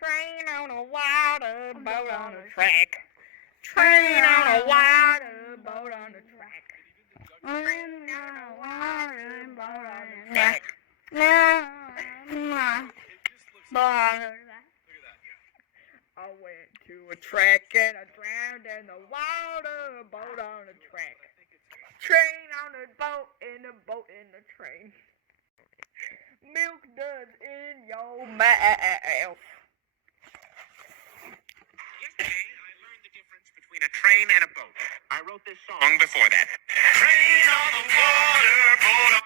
Train on a water, boat on a track. Train on a water, boat on a track. Train on a water, boat on a track. I went to a track and I drowned in the water, boat on a track. Train on a boat and a boat in the train. Milk duds in your mouth. Yesterday, I learned the difference between a train and a boat. I wrote this song before that. Train on the water, boat